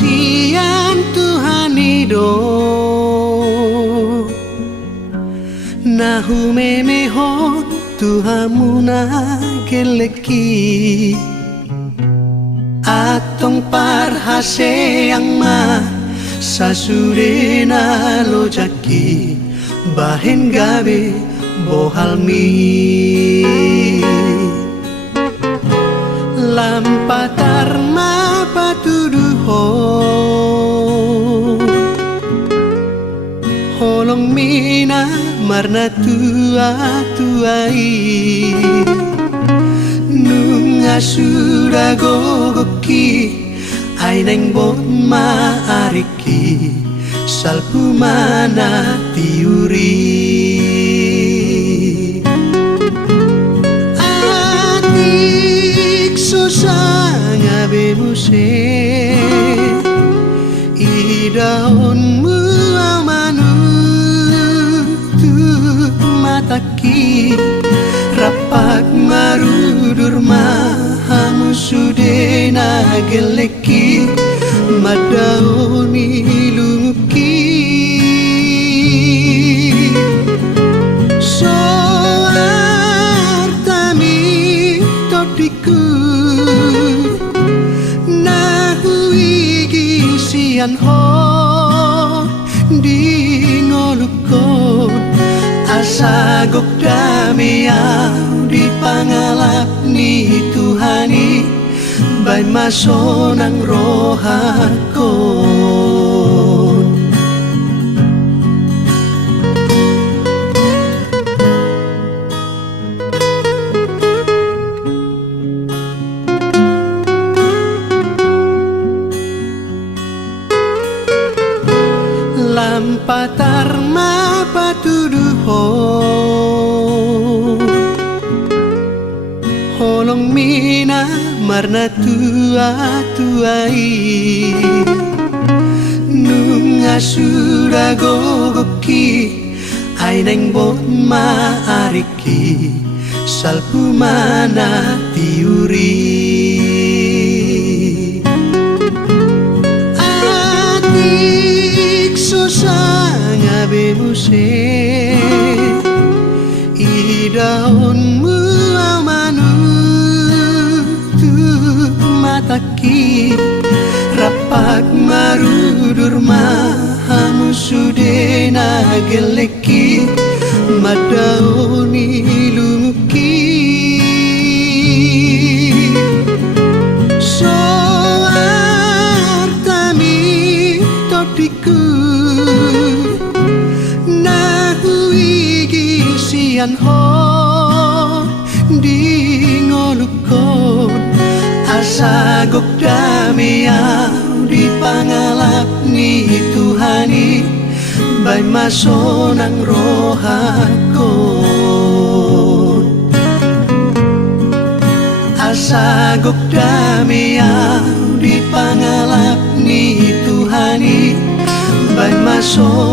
sian Tuhan ido nahu memehon Tuhan muna geleki atong parhase yang ma sasurena lojaki bahen gabe bohalmi lampatar ma patuduho holong mina marna tuai nunga sudah gogoki aineng bot maariki salpu mana tiuri adik susah bemuse idaunmu amanu tu mataki rapak marudur mahamu sudena geleki madauni lumuki soartami todiku nahuigi sian ho di ngolukon asagok damiau di pangalap ni Tuhani bay masonang rohakon lampatar ma patuduho holong mina marna tuai nunga sudah gogoki aineng bot maariki salpu mana tiuri adik susah bemuse idaunmu amanu tu mataki rapak marudur mahamu sudena geleki madauni lumuki soartami todiku nahuigi sian ho di ngolukon asagok damiau di pangalap ni Tuhani bay masonang rohakon asagok damiau di pangalap ni Tuhani bay masonang